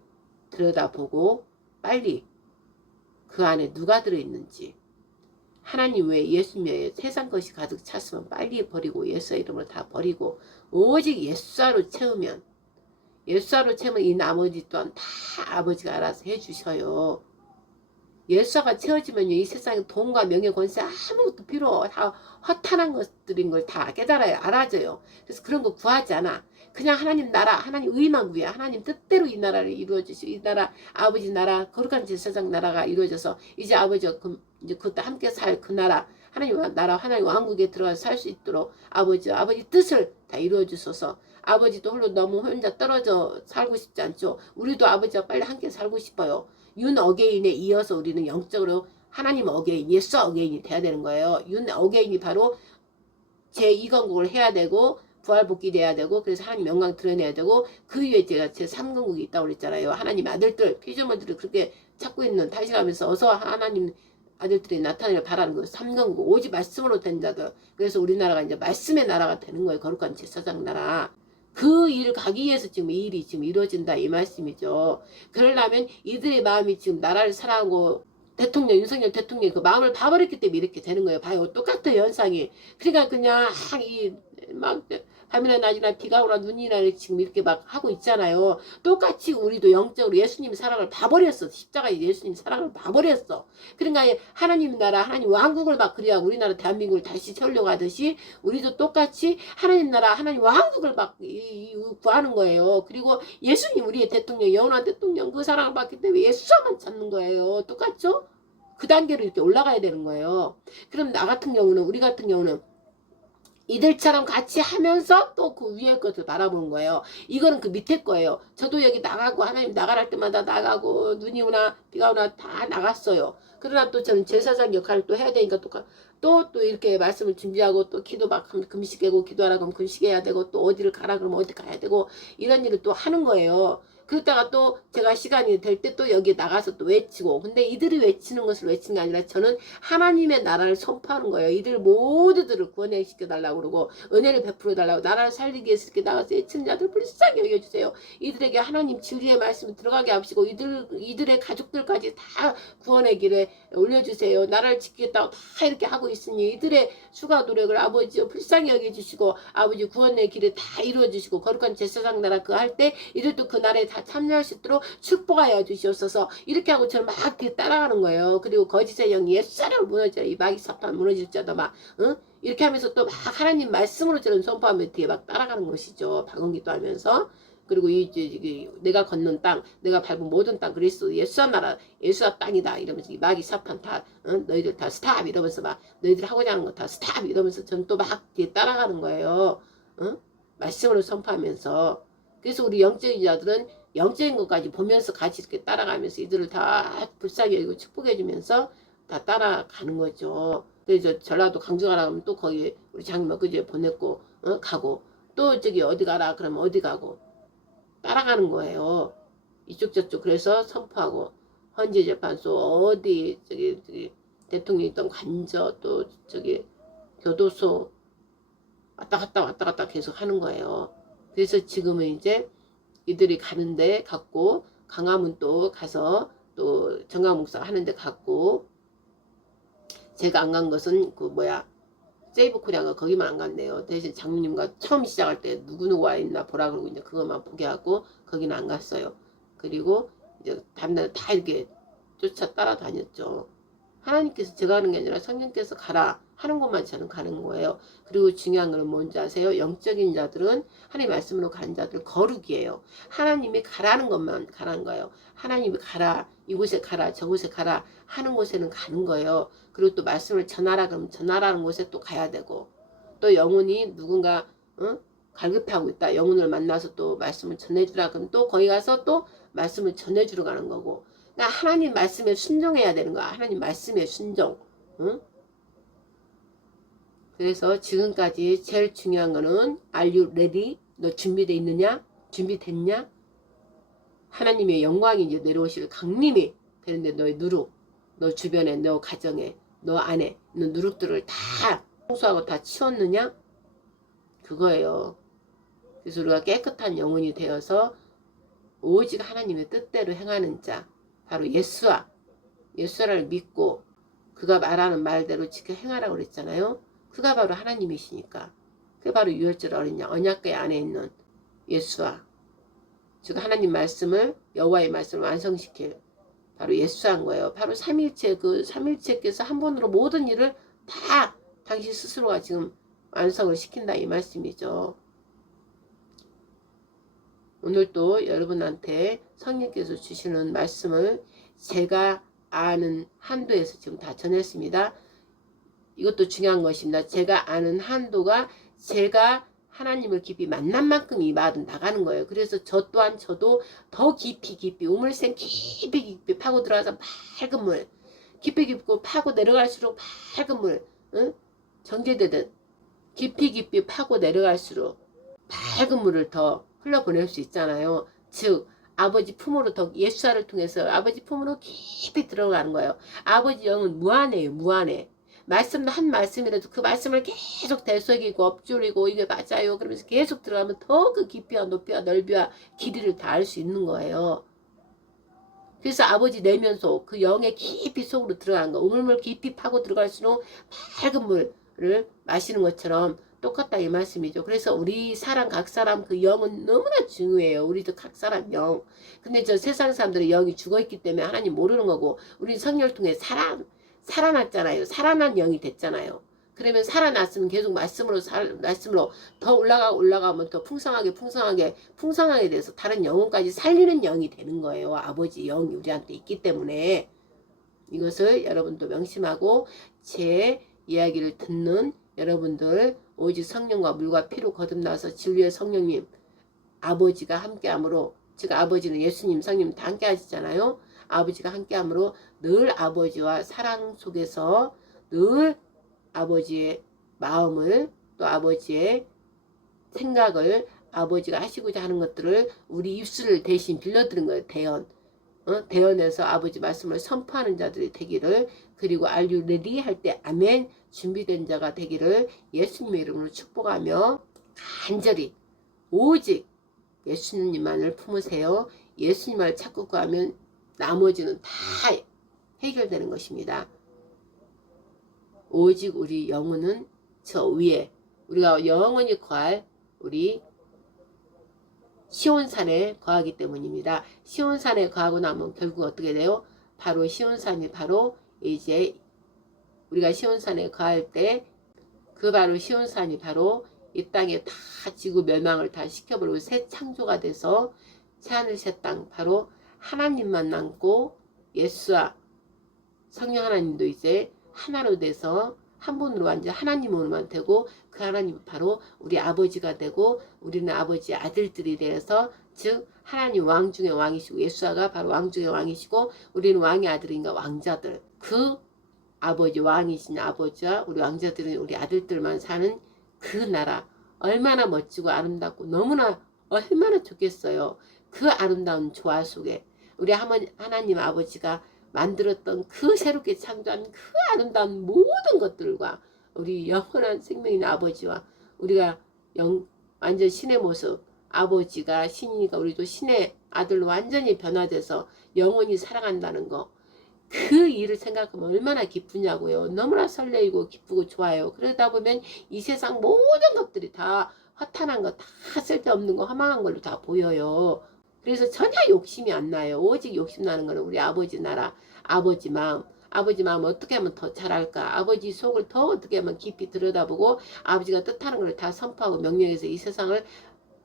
들여다보고 빨리 그 안에 누가 들어있는지, 하나님 외에 예수님의 세상 것이 가득 찼으면 빨리 버리고 예수의 이름을 다 버리고 오직 예수로 채우면, 예수로 채우면 이 나머지 또한 다 아버지가 알아서 해주셔요. 예수가 채워지면 이 세상에 돈과 명예 권세 아무것도 필요, 다 허탄한 것들인 걸 다 깨달아요. 알아져요. 그래서 그런 거 구하지 않아. 그냥 하나님 나라, 하나님 의만 구해. 하나님 뜻대로 이 나라를 이루어주시고, 이 나라 아버지 나라 거룩한 제사장 나라가 이루어져서 이제 아버지가 이제 그때 함께 살 그 나라, 하나님 나라, 하나님 왕국에 들어가서 살 수 있도록 아버지 뜻을 다 이루어주소서. 아버지도 홀로 너무 혼자 떨어져 살고 싶지 않죠. 우리도 아버지와 빨리 함께 살고 싶어요. 윤 어게인에 이어서 우리는 영적으로 하나님 어게인, 예수 어게인이 돼야 되는 거예요. 윤 어게인이 바로 제2건국을 해야 되고 부활복귀 돼야 되고, 그래서 하나님 영광 드러내야 되고, 그 위에 제가 제3건국이 있다고 그랬잖아요. 하나님 아들들, 피조물들을 그렇게 찾고 있는, 탄식하면서 어서 하나님 아들들이 나타나기를 바라는 거예요. 3건국, 오직 말씀으로 된 자들. 그래서 우리나라가 이제 말씀의 나라가 되는 거예요. 거룩한 제사장 나라. 그 일을 가기 위해서 지금 이 일이 지금 이루어진다 이 말씀이죠. 그러려면 이들의 마음이 지금 나라를 사랑하고 대통령, 윤석열 대통령이 그 마음을 봐버렸기 때문에 이렇게 되는 거예요. 봐요. 똑같아요, 현상이. 그러니까 그냥 막 밤이나 낮이나 비가 오나 눈이나 지금 이렇게 막 하고 있잖아요. 똑같이 우리도 영적으로 예수님 사랑을 봐버렸어. 십자가에 예수님 사랑을 봐버렸어. 그러니까 하나님 나라, 하나님 왕국을 막 그래야 우리나라 대한민국을 다시 세우려고 하듯이 우리도 똑같이 하나님 나라, 하나님 왕국을 막 구하는 거예요. 그리고 예수님 우리의 대통령, 영원한 대통령 그 사랑을 받기 때문에 예수만 찾는 거예요. 똑같죠? 그 단계로 이렇게 올라가야 되는 거예요. 그럼 나 같은 경우는, 우리 같은 경우는 이들처럼 같이 하면서 또 그 위에 것을 바라보는 거예요. 이거는 그 밑에 거예요. 저도 여기 나가고 하나님 나가랄 때마다 나가고 눈이 오나 비가 오나 다 나갔어요. 그러나 또 저는 제사장 역할을 또 해야 되니까 또 이렇게 말씀을 준비하고 또 기도 막 금식하고 기도하라 그러면 금식해야 되고 또 어디를 가라 그러면 어디 가야 되고 이런 일을 또 하는 거예요. 그러다가 또 제가 시간이 될 때 또 여기 나가서 또 외치고 근데 이들이 외치는 것을 외치는 게 아니라 저는 하나님의 나라를 선포하는 거예요. 이들 모두들을 구원시켜 달라고 그러고 은혜를 베풀어 달라고 나라를 살리기 위해서 이렇게 나가서 외치는 자들 불쌍히 여겨주세요. 이들에게 하나님 진리의 말씀을 들어가게 하시고 이들의 가족들까지 다 구원의 길에 올려주세요. 나라를 지키겠다고 다 이렇게 하고 있으니 이들의 수고 노력을 아버지 불쌍히 여겨주시고 아버지 구원의 길에 다 이루어주시고 거룩한 제사장 나라 그 할 때 이들도 그 나라에 다 참여할 수 있도록 축복하여 주시옵소서. 이렇게 하고 저는 막 이렇게 따라가는 거예요. 그리고 거짓의 영이 옛사람을 무너져 이 마귀 사탄 무너질 자도 막 응? 이렇게 하면서 또 막 하나님 말씀으로 저는 선포하며 뒤에 막 따라가는 것이죠. 방언기도 하면서. 그리고 내가 걷는 땅, 내가 밟은 모든 땅, 그리스도 예수와 나라, 예수와 땅이다 이러면서 이 마귀 사탄 다, 응? 너희들 다 스탑 이러면서 막 너희들 하고자 하는 거 다 스탑 이러면서 저는 또 막 뒤에 따라가는 거예요. 응? 말씀으로 선포하면서. 그래서 우리 영적인 자들은 영적인 것까지 보면서 같이 이렇게 따라가면서 이들을 다 불쌍히 여기고 축복해주면서 다 따라가는 거죠. 그래서 전라도 강주 가라 그러면 또 거기 우리 장님 그제 보냈고 가고 또 저기 어디 가라 그러면 어디 가고 따라가는 거예요. 이쪽 저쪽 그래서 선포하고 헌재재판소 어디 저기 대통령 있던 관저 또 저기 교도소 왔다 갔다 계속 하는 거예요. 그래서 지금은 이제 이들이 가는데 갔고 강화문 또 가서 또 정강 목사 하는데 갔고 제가 안 간 것은 그 뭐야 세이브 코리아가 거기만 안 갔네요. 대신 장로님과 처음 시작할 때 누구누구 와 있나 보라 그러고 이제 그것만 보게 하고 거기는 안 갔어요. 그리고 이제 다른 데는 다 이렇게 쫓아 따라다녔죠. 하나님께서 제가 하는 게 아니라 성령께서 가라 하는 것만 저는 가는 거예요. 그리고 중요한 건 뭔지 아세요? 영적인 자들은 하나님 말씀으로 가는 자들은 거룩이에요. 하나님이 가라는 것만 가라는 거예요. 하나님이 가라 이곳에 가라 저곳에 가라 하는 곳에는 가는 거예요. 그리고 또 말씀을 전하라 그러면 전하라는 곳에 또 가야 되고 또 영혼이 누군가 갈급해하고 있다. 영혼을 만나서 또 말씀을 전해주라 그러면 또 거기 가서 또 말씀을 전해주러 가는 거고 그러니까 하나님 말씀에 순종해야 되는 거야. 하나님 말씀에 순종. 응? 그래서 지금까지 제일 중요한 거는 Are you ready? 너 준비되어 있느냐? 준비됐냐? 하나님의 영광이 이제 내려오실 강림이 되는데 너의 누룩, 너 주변에, 너 가정에, 너 안에 있는 누룩들을 다 청소하고 다 치웠느냐? 그거예요. 그래서 우리가 깨끗한 영혼이 되어서 오직 하나님의 뜻대로 행하는 자 바로 예수와를 믿고 그가 말하는 말대로 지켜 행하라고 그랬잖아요. 그가 바로 하나님이시니까 그게 바로 유월절 어린 양 언약궤 안에 있는 예수와 즉 하나님 말씀을 여호와의 말씀을 완성시킬 바로 예수한 거예요. 바로 삼일체 그 삼일체께서 한 번으로 모든 일을 다 당신 스스로가 지금 완성을 시킨다 이 말씀이죠. 오늘도 여러분한테 성령께서 주시는 말씀을 제가 아는 한도에서 지금 다 전했습니다. 이것도 중요한 것입니다. 제가 아는 한도가 제가 하나님을 깊이 만난 만큼 이 말은 나가는 거예요. 그래서 저 또한 저도 더 깊이 우물샘 깊이 파고 들어가서 맑은 물 깊이 파고 내려갈수록 맑은 물 정제되듯 깊이 파고 내려갈수록 맑은 물을 더 흘러보낼 수 있잖아요. 즉 아버지 품으로 더 예수아를 통해서 아버지 품으로 깊이 들어가는 거예요. 아버지 영은 무한해요. 무한해. 말씀도 한 말씀이라도 그 말씀을 계속 되새기고 엎조리고 이게 맞아요. 그러면서 계속 들어가면 더 그 깊이와 높이와 넓이와 길이를 다 알 수 있는 거예요. 그래서 아버지 내면서 그 영의 깊이 속으로 들어가는 거 우물물 깊이 파고 들어갈수록 맑은 물을 마시는 것처럼 똑같다 이 말씀이죠. 그래서 우리 사람 각 사람 그 영은 너무나 중요해요. 우리도 각 사람 영. 근데 저 세상 사람들의 영이 죽어있기 때문에 하나님 모르는 거고 우리 성령을 통해 살아났잖아요. 살아난 영이 됐잖아요. 그러면 살아났으면 계속 말씀으로 더 올라가면 더 풍성하게 돼서 다른 영혼까지 살리는 영이 되는 거예요. 아버지 영이 우리한테 있기 때문에 이것을 여러분도 명심하고 제 이야기를 듣는 여러분들 오직 성령과 물과 피로 거듭나서 진리의 성령님 아버지가 함께함으로, 즉 아버지는 예수님 성령 다 함께 하시잖아요. 아버지가 함께함으로 늘 아버지와 사랑 속에서 늘 아버지의 마음을 또 아버지의 생각을 아버지가 하시고자 하는 것들을 우리 입술을 대신 빌려드는 거예요. 대언. 대언에서 아버지 말씀을 선포하는 자들이 되기를, 그리고 Are you ready? 할 때 아멘 준비된 자가 되기를 예수님의 이름으로 축복하며 간절히 오직 예수님만을 품으세요. 예수님을 찾고 구하면 나머지는 다 해결되는 것입니다. 오직 우리 영혼은 저 위에 우리가 영원히 거할 우리 시온산에 거하기 때문입니다. 시온산에 거하고 나면 결국 어떻게 돼요? 바로 시온산이 바로 이제 우리가 시온산에 거할 때 그 바로 시온산이 바로 이 땅에 다 지구 멸망을 다 시켜버리고 새 창조가 돼서 새하늘 새 땅 바로 하나님만 남고 예수와 성령 하나님도 이제 하나로 돼서 한 분으로 완전 하나님으로만 되고 그 하나님은 바로 우리 아버지가 되고 우리는 아버지의 아들들이 되어서 즉 하나님 왕 중의 왕이시고 예수아가 바로 왕 중의 왕이시고 우리는 왕의 아들인가 왕자들 그 아버지 왕이신 아버지와 우리 왕자들은 우리 아들들만 사는 그 나라 얼마나 멋지고 아름답고 너무나 얼마나 좋겠어요. 그 아름다운 조화 속에 우리 하나님 아버지가 만들었던 그 새롭게 창조한 그 아름다운 모든 것들과 우리 영원한 생명인 아버지와 우리가 완전 신의 모습 아버지가 신이니까 우리도 신의 아들로 완전히 변화돼서 영원히 사랑한다는 거 그 일을 생각하면 얼마나 기쁘냐고요. 너무나 설레이고 기쁘고 좋아요. 그러다 보면 이 세상 모든 것들이 다 허탄한 거 다 쓸데없는 거 허망한 걸로 다 보여요. 그래서 전혀 욕심이 안 나요. 오직 욕심 나는 거는 우리 아버지 나라 아버지 마음 어떻게 하면 더 잘할까 아버지 속을 더 어떻게 하면 깊이 들여다보고 아버지가 뜻하는 걸 다 선포하고 명령해서 이 세상을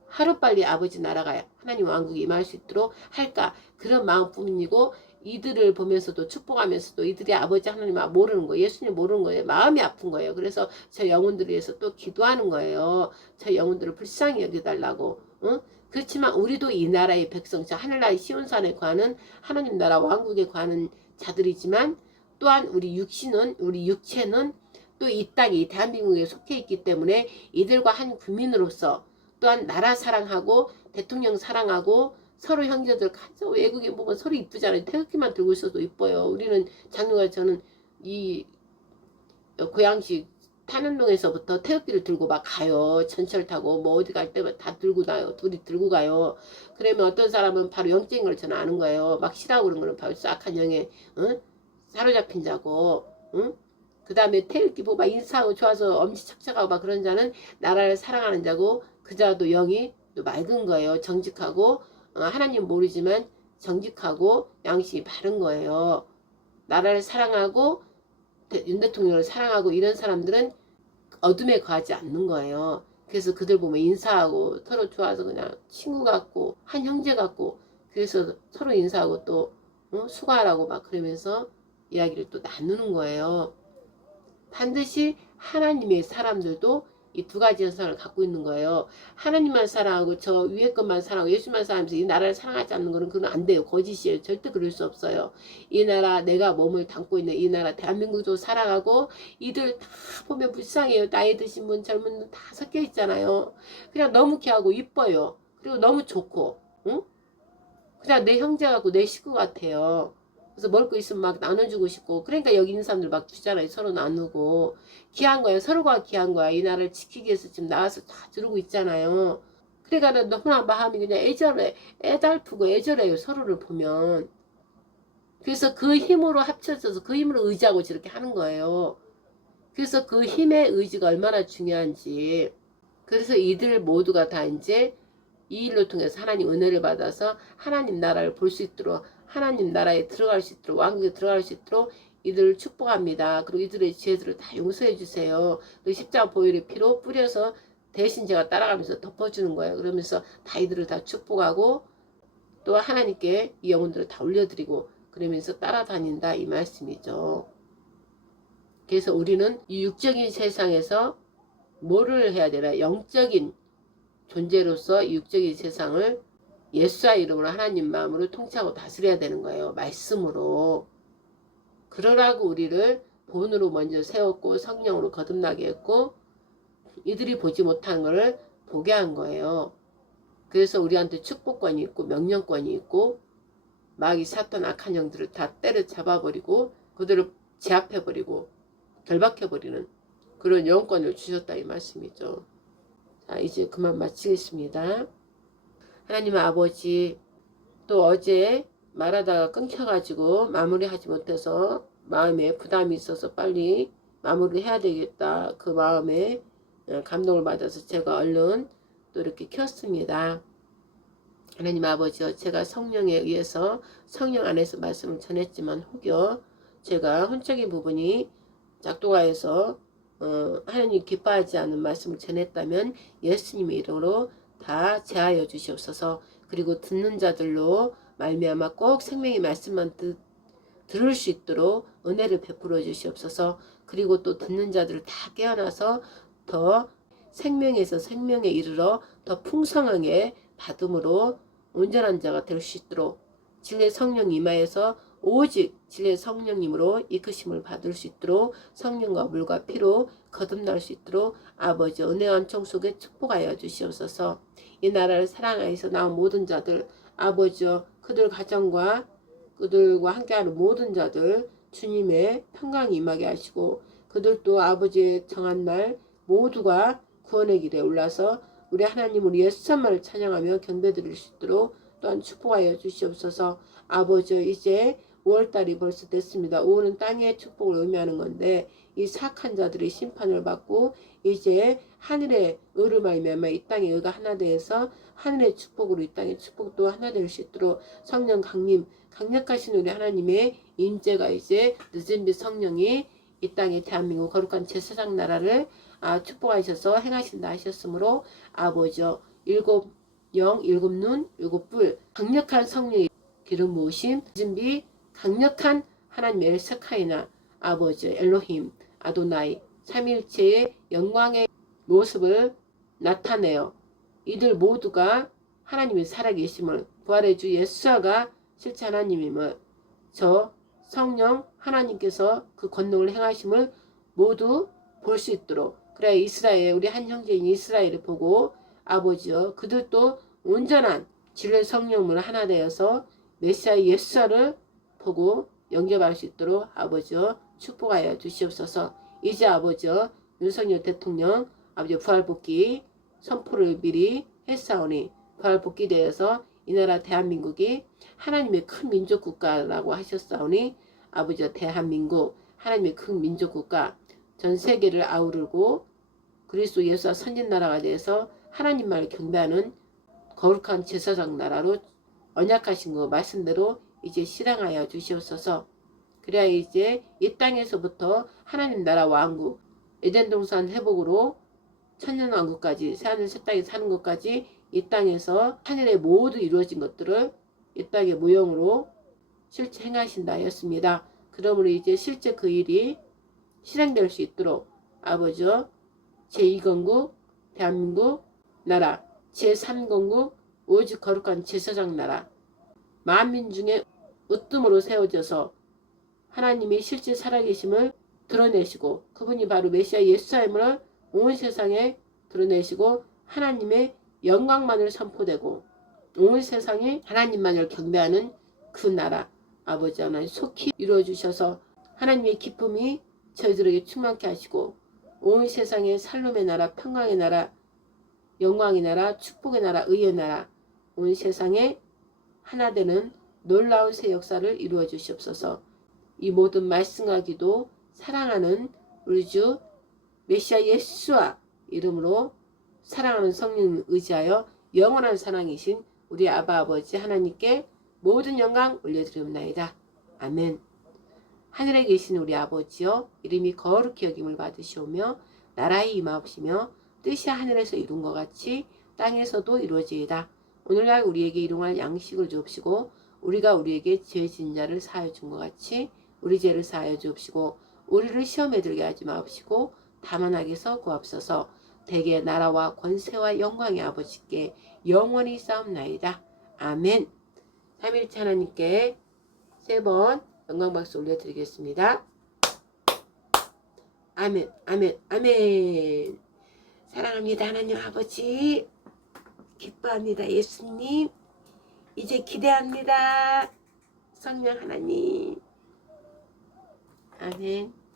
하루빨리 아버지 나라가 하나님 왕국이 임할 수 있도록 할까 그런 마음뿐이고 이들을 보면서도 축복하면서도 이들이 아버지 하나님 모르는 거예요. 예수님 모르는 거예요. 마음이 아픈 거예요. 그래서 저 영혼들을 위해서 또 기도하는 거예요. 저 영혼들을 불쌍히 여겨달라고. 응? 그렇지만 우리도 이 나라의 백성, 저 하늘나라의 시온산에 관한 하나님 나라 왕국에 관한 자들이지만 또한 우리 육체는 또 이 땅에 이 대한민국에 속해 있기 때문에 이들과 한 국민으로서 또한 나라 사랑하고 대통령 사랑하고 서로 형제들 가서 외국인 보면 서로 이쁘잖아요. 태극기만 들고 있어도 이뻐요. 우리는 작년에 저는 이 고양시 탄현동에서부터 태극기를 들고 막 가요. 전철 타고 뭐 어디 갈 때만 다 들고 가요. 둘이 들고 가요. 그러면 어떤 사람은 바로 영적인 걸 저는 아는 거예요. 막 싫어하고 그런 거는 바로 싹한 영에 응? 사로잡힌 자고 응? 그 다음에 태극기 보고 막 인사하고 좋아서 엄지척척하고 막 그런 자는 나라를 사랑하는 자고 그 자도 영이 또 맑은 거예요. 정직하고 하나님 모르지만 정직하고 양심이 바른 거예요. 나라를 사랑하고 윤 대통령을 사랑하고 이런 사람들은 어둠에 거하지 않는 거예요. 그래서 그들 보면 인사하고 서로 좋아서 그냥 친구 같고 한 형제 같고 그래서 서로 인사하고 또 수고하라고 막 그러면서 이야기를 또 나누는 거예요. 반드시 하나님의 사람들도 이 두 가지 현상을 갖고 있는 거예요. 하나님만 사랑하고 저 위에 것만 사랑하고 예수만 사랑하면서 이 나라를 사랑하지 않는 거는 그건 안 돼요. 거짓이에요. 절대 그럴 수 없어요. 이 나라 내가 몸을 담고 있는 이 나라 대한민국도 사랑하고 이들 다 보면 불쌍해요. 나이 드신 분 젊은 분 다 섞여 있잖아요. 그냥 너무 귀하고 이뻐요. 그리고 너무 좋고 응? 그냥 내 형제 같고 내 식구 같아요. 그래서 먹을 거 있으면 막 나눠주고 싶고 그러니까 여기 있는 사람들 막 주잖아요. 서로 나누고 귀한 거예요. 서로가 귀한 거야. 이 나라를 지키기 위해서 지금 나와서 다 들고 있잖아요. 그러니까 는 너무나 마음이 그냥 애달프고 애절해요. 서로를 보면. 그래서 그 힘으로 합쳐져서 그 힘으로 의지하고 저렇게 하는 거예요. 그래서 그 힘의 의지가 얼마나 중요한지. 그래서 이들 모두가 다 이제 이 일로 통해서 하나님 은혜를 받아서 하나님 나라를 볼 수 있도록 하나님 나라에 들어갈 수 있도록 왕국에 들어갈 수 있도록 이들을 축복합니다. 그리고 이들의 죄들을 다 용서해 주세요. 그 십자가 보혈의 피로 뿌려서 대신 제가 따라가면서 덮어주는 거예요. 그러면서 다 이들을 다 축복하고 또 하나님께 이 영혼들을 다 올려드리고 그러면서 따라다닌다 이 말씀이죠. 그래서 우리는 이 육적인 세상에서 뭐를 해야 되나? 영적인 존재로서 육적인 세상을 예수의 이름으로 하나님 마음으로 통치하고 다스려야 되는 거예요. 말씀으로. 그러라고 우리를 본으로 먼저 세웠고 성령으로 거듭나게 했고 이들이 보지 못한 것을 보게 한 거예요. 그래서 우리한테 축복권이 있고 명령권이 있고 마귀 사탄 악한 영들을 다 때려잡아버리고 그들을 제압해버리고 결박해버리는 그런 영권을 주셨다 이 말씀이죠. 자, 이제 그만 마치겠습니다. 하나님 아버지, 또 어제 말하다가 끊겨가지고 마무리하지 못해서 마음에 부담이 있어서 빨리 마무리해야 되겠다. 그 마음에 감동을 받아서 제가 얼른 또 이렇게 켰습니다. 하나님 아버지요, 제가 성령에 의해서 성령 안에서 말씀을 전했지만 혹여 제가 혼적인 부분이 작동하여서 하나님 기뻐하지 않는 말씀을 전했다면 예수님의 이름으로 다 제하여 주시옵소서. 그리고 듣는 자들로 말미암아 꼭 생명의 말씀만 들을 수 있도록 은혜를 베풀어 주시옵소서. 그리고 또 듣는 자들을 다 깨어나서 더 생명에서 생명에 이르러 더 풍성하게 받음으로 온전한 자가 될 수 있도록 진리의 성령 임하여서 오직 진리의 성령님으로 이끄심을 받을 수 있도록 성령과 물과 피로 거듭날 수 있도록 아버지 은혜 은총 속에 축복하여 주시옵소서. 이 나라를 사랑하여서 나온 모든 자들 아버지여 그들 가정과 그들과 함께하는 모든 자들 주님의 평강이 임하게 하시고 그들도 아버지의 정한 날 모두가 구원의 길에 올라서 우리 하나님 우리 예수님을 찬양하며 경배드릴 수 있도록 또한 축복하여 주시옵소서. 아버지 이제 5월달이 벌써 됐습니다. 5월은 땅의 축복을 의미하는 건데 이 사악한 자들이 심판을 받고 이제 하늘의 의를 말미암아 이 땅의 의가 하나 되어서 하늘의 축복으로 이 땅의 축복도 하나 될 수 있도록 성령 강력하신 우리 하나님의 인재가 이제 늦은 빛 성령이 이 땅의 대한민국 거룩한 제사장 나라를 축복하셔서 행하신다 하셨으므로 아버지여 일곱 영, 일곱 눈, 일곱 뿔 강력한 성령의 기름 부으심 준비 강력한 하나님의 엘사카이나 아버지 엘로힘 아도나이 삼일체의 영광의 모습을 나타내어 이들 모두가 하나님의 살아계심을 부활의 주 예수가 실제 하나님임을 저 성령 하나님께서 그 권능을 행하심을 모두 볼 수 있도록 그래야 이스라엘 우리 한 형제인 이스라엘을 보고 아버지여 그들도 온전한 진리의 성령을 하나 되어서 메시아 예수를 보고 영접할 수 있도록 아버지여 축복하여 주시옵소서. 이제 아버지여 윤석열 대통령 아버지 부활복귀 선포를 미리 했사오니 부활복귀 되어서 이 나라 대한민국이 하나님의 큰 민족국가라고 하셨사오니 아버지여 대한민국 하나님의 큰 민족국가 전 세계를 아우르고 그리스도 예수와 선진나라가 되어서 하나님만을 경배하는 거룩한 제사장 나라로 언약하신 그 말씀대로 이제 실행하여 주시옵소서. 그래야 이제 이 땅에서부터 하나님 나라 왕국 에덴 동산 회복으로 천년왕국까지 새하늘 새 땅에 사는 것까지 이 땅에서 하늘에 모두 이루어진 것들을 이 땅의 모형으로 실제 행하신다 하였습니다. 그러므로 이제 실제 그 일이 실행될 수 있도록 아버지여 제2건국 대한민국 나라 제3건국 오직 거룩한 제사장 나라 만민 중에 으뜸으로 세워져서 하나님이 실제 살아계심을 드러내시고 그분이 바로 메시아 예수님을 온 세상에 드러내시고 하나님의 영광만을 선포되고 온 세상이 하나님만을 경배하는 그 나라 아버지 하나님 속히 이루어주셔서 하나님의 기쁨이 저희들에게 충만케 하시고 온 세상의 살롬의 나라 평강의 나라 영광의 나라 축복의 나라 의의 나라 온 세상에 하나 되는 놀라운 새 역사를 이루어 주시옵소서. 이 모든 말씀과 기도 사랑하는 우리 주 메시아 예수와 이름으로 사랑하는 성령을 의지하여 영원한 사랑이신 우리 아바 아버지 하나님께 모든 영광 올려드리옵나이다. 아멘. 하늘에 계신 우리 아버지여 이름이 거룩히 여김을 받으시오며 나라의 임하옵시며 뜻이 하늘에서 이룬 것 같이 땅에서도 이루어지이다. 오늘날 우리에게 일용할 양식을 주옵시고 우리가 우리에게 죄 지은 자를 사하여 준 것 같이 우리 죄를 사하여 주옵시고 우리를 시험에 들게 하지 마옵시고 다만 악에서 구하옵소서. 대개 나라와 권세와 영광의 아버지께 영원히 싸움나이다. 아멘. 삼일체 하나님께 3번 영광박수 올려드리겠습니다. 아멘, 아멘, 아멘. 사랑합니다 하나님 아버지. 기뻐합니다 예수님. 이제 기대합니다 성령 하나님. 아멘.